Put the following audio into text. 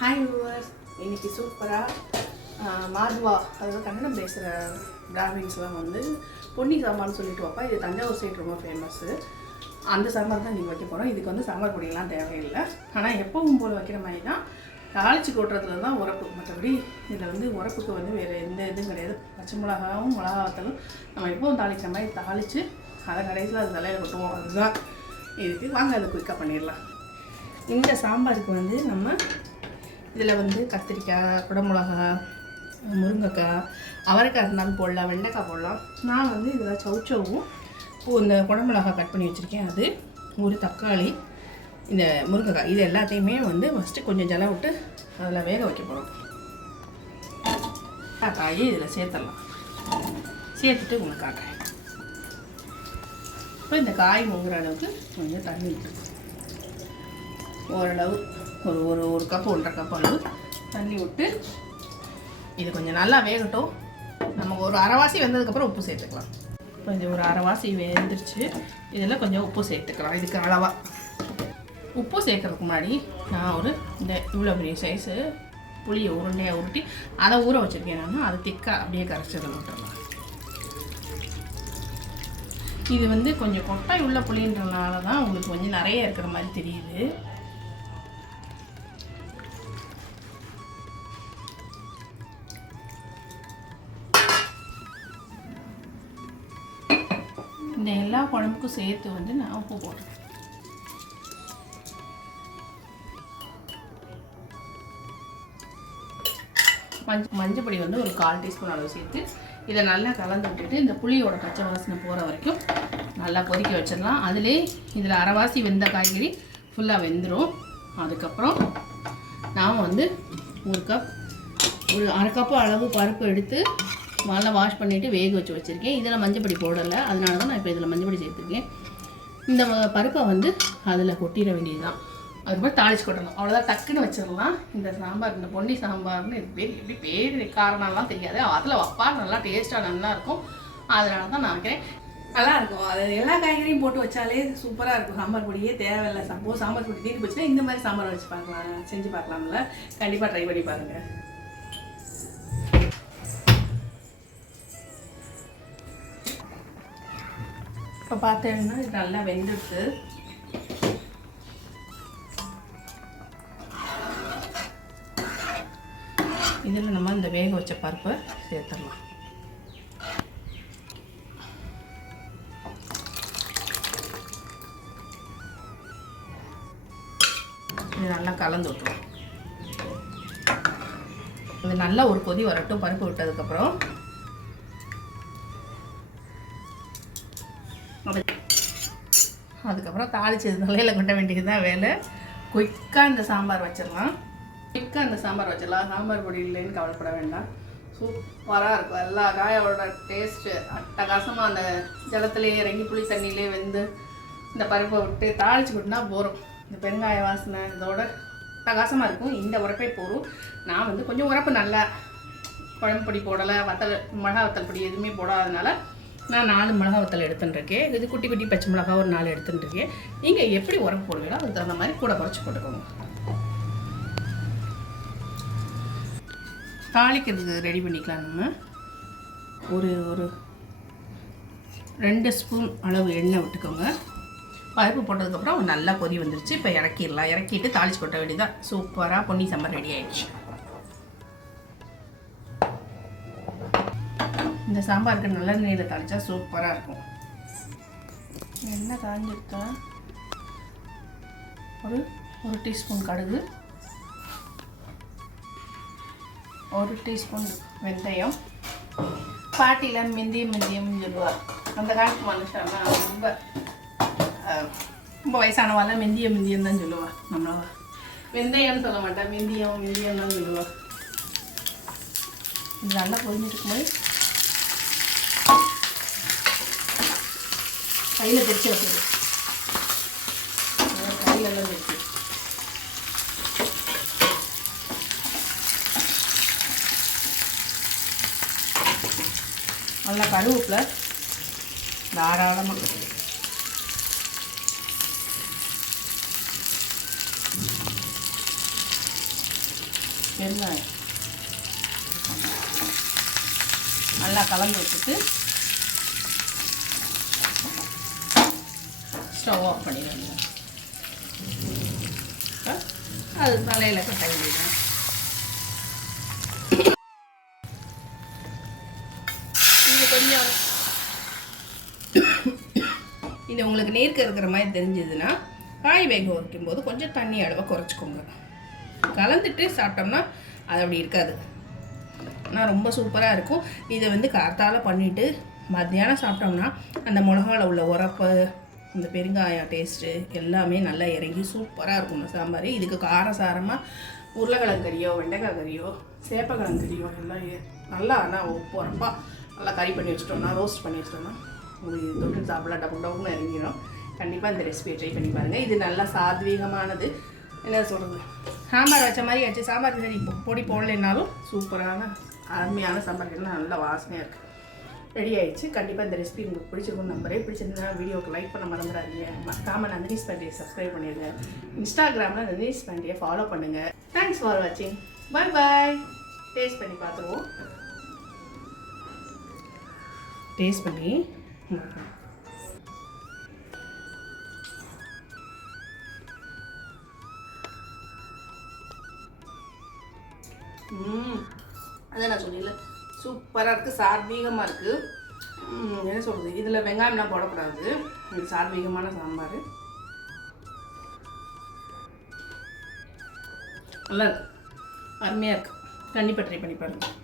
Hi viewers இன்னைக்கு சூப்பராக மாதுவா அதாவது கன்னடம் பேசுகிற பிராமின்ஸ்லாம் வந்து பொன்னி சாம்பார்னு சொல்லிட்டு வைப்பா. இது தஞ்சாவூர் சைடு ரொம்ப ஃபேமஸ்ஸு அந்த சாம்பார் தான் நீங்கள் வைக்க போகிறோம் இதுக்கு வந்து சாம்பார் பொடியெல்லாம் தேவையில்லை. ஆனால் எப்பவும் போல் வைக்கிற மாதிரி தான் தாளிச்சு கொட்டுறதுல தான் உரப்பு. மற்றபடி இதில் வந்து உரப்புக்கு வந்து வேறு எந்த இதுவும் கிடையாது. பச்சை மிளகாவும் மிளகாத்தலும் நம்ம எப்பவும் தாளிக்கிற மாதிரி தாளித்து அதை கடைசியில் அது தலையில் கொட்டுவோம். அதுதான். இதுக்கு வாங்க அதை குயிக்காக பண்ணிடலாம். இந்த சாம்பாருக்கு வந்து நம்ம இதில் வந்து கத்திரிக்காய் குடமிளகா முருங்கைக்காய் அவரைக்காய் இருந்தாலும் போடலாம் வெண்டைக்காய் போடலாம். நான் வந்து இதில் சவுச்சவும் இந்த குடமிளகா கட் பண்ணி வச்சுருக்கேன். அது ஒரு தக்காளி இந்த முருங்கைக்காய் இது எல்லாத்தையுமே வந்து ஃபஸ்ட்டு கொஞ்சம் ஜலம் விட்டு அதில் வேக வைக்க போகிறோம் காயை இதில் சேர்த்துடலாம். சேர்த்துட்டு உங்களுக்கு காட்டுறேன். இப்போ இந்த காய் முங்குற அளவுக்கு கொஞ்சம் தண்ணி ஓரளவு ஒரு ஒரு ஒரு கப்பு ஒன்றரை கப் அளவு தண்ணி விட்டு இது கொஞ்சம் நல்லா வேகட்டும். நம்ம ஒரு அரைவாசி வெந்ததுக்கப்புறம் உப்பு சேர்த்துக்கலாம். கொஞ்சம் ஒரு அரைவாசி வெந்துருச்சு. இதில் கொஞ்சம் உப்பு சேர்த்துக்கலாம். இதுக்கு அளவாக உப்பு சேர்க்கறதுக்கு முன்னாடி நான் ஒரு இந்த இவ்வளோ பெரிய சைஸு புளியை உருண்டையாக உருட்டி அதை ஊற வச்சுருக்கேன் நான். அதை திக்காக அப்படியே கரைச்சதில் விட்டுறலாம். இது வந்து கொஞ்சம் கொட்டாய் உள்ள புளின்றனால தான் உங்களுக்கு கொஞ்சம் நிறைய இருக்கிற மாதிரி தெரியுது. இந்த எல்லா குழம்புக்கும் சேர்த்து வந்து நான் உப்பு போடுறேன். மஞ்ச மஞ்சப்பொடி வந்து ஒரு கால் டீஸ்பூன் அளவு சேர்த்து இதை நல்லா கலந்து விட்டுட்டு இந்த புளியோட பச்சை வாசனை போகிற வரைக்கும் நல்லா கொதிக்க வச்சிடலாம். அதிலே இதில் அரைவாசி வெந்த காய்கறி ஃபுல்லாக வெந்துடும் அதுக்கப்புறம் நாம் வந்து ஒரு கப் ஒரு அரை கப்பு அளவு பருப்பு எடுத்து நல்லா வாஷ் பண்ணிவிட்டு வேக வச்சு வச்சுருக்கேன். இதில் மஞ்சப்பொடி போடலை. அதனால தான் நான் இப்போ இதில் மஞ்சப்பொடி சேர்த்துருக்கேன். இந்த பருப்பை வந்து அதில் கொட்டிட வேண்டியது தான் அதுக்கப்புறம் தாளிச்சு கொட்டணும். அவ்வளோதான் டக்குன்னு வச்சிடலாம். இந்த சாம்பார் இந்த பொன்னி சாம்பார்னு இது பேர் எப்படி பேர் காரணம்லாம் தெரியாது. அதில் வப்பா நல்லா டேஸ்ட்டாக நல்லா இருக்கும். அதனால தான் நான் வைக்கிறேன். நல்லா இருக்கும். அது எல்லா காய்கறியும் போட்டு வச்சாலே சூப்பராக இருக்கும். சாம்பார் பொடியே தேவையில்லை. சப்போஸ் சாம்பார் பொடி தீட்டு போச்சுன்னா இந்த மாதிரி சாம்பார் வச்சு பார்க்கலாம் செஞ்சு பார்க்கலாம்ல. கண்டிப்பாக ட்ரை பண்ணி பாருங்கள் இப்போ பார்த்தீங்கன்னா இது நல்லா வெந்துடுது. இதில் நம்ம இந்த வேக வச்ச பருப்பை சேர்த்துடலாம். இது நல்லா கலந்து விட்டுருவோம் இது நல்லா ஒரு கொதி வரட்டும் பருப்பு விட்டதுக்கப்புறம். அதுக்கப்புறம் தாளிச்சது தலையில் கொட்ட வேண்டியது தான் வேலை. குயிக்காக இந்த சாம்பார் வச்சிடலாம். குயிக்காக இந்த சாம்பார் வச்சிடலாம். சாம்பார் பொடி இல்லைன்னு கவலைப்பட வேண்டாம். சூப்பராக இருக்கும். எல்லா காயோட டேஸ்ட்டு அட்டகாசமாக அந்த ஜலத்திலே இறங்கி புளி தண்ணியிலே வெந்து இந்த பருப்பை விட்டு தாளிச்சு விட்டுனா போகிறோம் இந்த பெருங்காய வாசனை இதோட அட்டகாசமாக இருக்கும். இந்த உரப்பே போகும் நான் வந்து கொஞ்சம் உரப்பு நல்லா குழம்பு பொடி போடலை வத்தல் மிளகா வத்தல் பொடி எதுவுமே போடாதனால நான் நாலு மிளகா வத்தல் எடுத்துட்டுருக்கேன். இது குட்டி குட்டி பச்சை மிளகா ஒரு நாலு எடுத்துட்டுருக்கேன். நீங்கள் எப்படி உரம் போடுவீங்களோ அதுக்கு தகுந்த மாதிரி கூட குறைச்சி போட்டுக்கோங்க. தாளிக்கிறதுக்கு ரெடி பண்ணிக்கலாம் நம்ம. ஒரு ஒரு ரெண்டு ஸ்பூன் அளவு எண்ணெய் விட்டுக்கோங்க. பருப்பு போட்டதுக்கப்புறம் நல்லா கொதி வந்துருச்சு. இப்போ இறக்கிடலாம். இறக்கிட்டு தாளிச்சு கொட்ட வேண்டியதான் சூப்பராக பொன்னி சாம்பார் ரெடி ஆகிடுச்சு இந்த சாம்பாருக்கு நல்ல நெய்யில் தாளித்தா சூப்பராக இருக்கும். எண்ணெய் காஞ்சிருக்கா ஒரு ஒரு டீஸ்பூன் கடுகு. ஒரு டீஸ்பூன் வெந்தயம். பாட்டியில் மிந்தியம் மிந்தியம்னு சொல்லுவார். அந்த காலத்து மனுஷன்லாம் ரொம்ப ரொம்ப வயசானவாள் மிந்தியம் மிந்தியம் தான் சொல்லுவாள் நம்மள. வெந்தயம்னு சொல்ல மாட்டா. மிந்தியம் மிந்தியம் தான் சொல்லுவாள் இது நல்லா பொரிஞ்சிட்டு கையில் பிடிச்சி வச்சது கையில் பிடிச்சி நல்லா கருவேப்பில் தாராளமாக என்ன நல்லா கலந்து வச்சுட்டு ஸ்டவ் ஆஃப் பண்ணிடுங்க அது தலையில் கட்ட இது கொஞ்சம் இது உங்களுக்கு நீர்க்க இருக்கிற மாதிரி தெரிஞ்சதுன்னா காய் வேக வைக்கும்போது கொஞ்சம் தண்ணி அளவை குறைச்சிக்கோங்க. கலந்துட்டு சாப்பிட்டோம்னா அது அப்படி இருக்காது. ஆனால் ரொம்ப சூப்பராக இருக்கும். இதை வந்து காத்தால பண்ணிவிட்டு மத்தியானம் சாப்பிட்டோம்னா அந்த மிளகாவில் உள்ள உரப்பு இந்த பெருங்காயம் டேஸ்ட்டு எல்லாமே நல்லா இறங்கி சூப்பராக இருக்கும் இந்த சாம்பார். இதுக்கு காரசாரமாக உருளைக்கிழங்கறியோ வெண்டைக்காய் கறியோ சேப்பக்கிழங்கு கறியோ எல்லாம் நல்லா ஆனால் உரப்பாக நல்லா கறி பண்ணி வச்சிட்டோம்னா ரோஸ்ட் பண்ணி வச்சிட்டோம்னா உங்களுக்கு தொட்டு சாப்பிடலாம். டப்பு டப்புன்னு இறங்கிடும் கண்டிப்பாக இந்த ரெசிபியை ட்ரை பண்ணி பாருங்கள் இது நல்லா சாத்வீகமானது. என்ன சொல்கிறது சாம்பார் வச்ச மாதிரி வச்சு சாம்பார் சரி பொடி போடலைன்னாலும் சூப்பரான அருமையான சாம்பார். எல்லாம் நல்ல வாசனையாக இருக்குது ரெடி ஆயிடுச்சு. கண்டிப்பாக இந்த ரெசிபி உங்களுக்கு பிடிச்சிருக்கும் நம்பரே பிடிச்சிருந்தா வீடியோக்கு லைக் பண்ண மறந்துடாதீங்க. மறக்காம நந்தினிஸ் பாண்டியை சப்ஸ்கிரைப் பண்ணிடுங்க இன்ஸ்டாகிராமில் நந்தினிஸ் பாண்டியை ஃபாலோ பண்ணுங்கள் தேங்க்ஸ் ஃபார் வாட்சிங் பை பாய் டேஸ்ட் பண்ணி பார்த்துருவோம். டேஸ்ட் பண்ணி ம். அதான் நான் சொல்லிடல சூப்பராக இருக்குது சாத்வீகமாக இருக்குது என்ன சொல்கிறது இதில் வெங்காயம்லாம் போடக்கூடாது. இது சாம்பார். நல்லா இருக்குது அருமையாக இருக்குது கண்டிப்பாக ட்ரை பண்ணி பாருங்கள்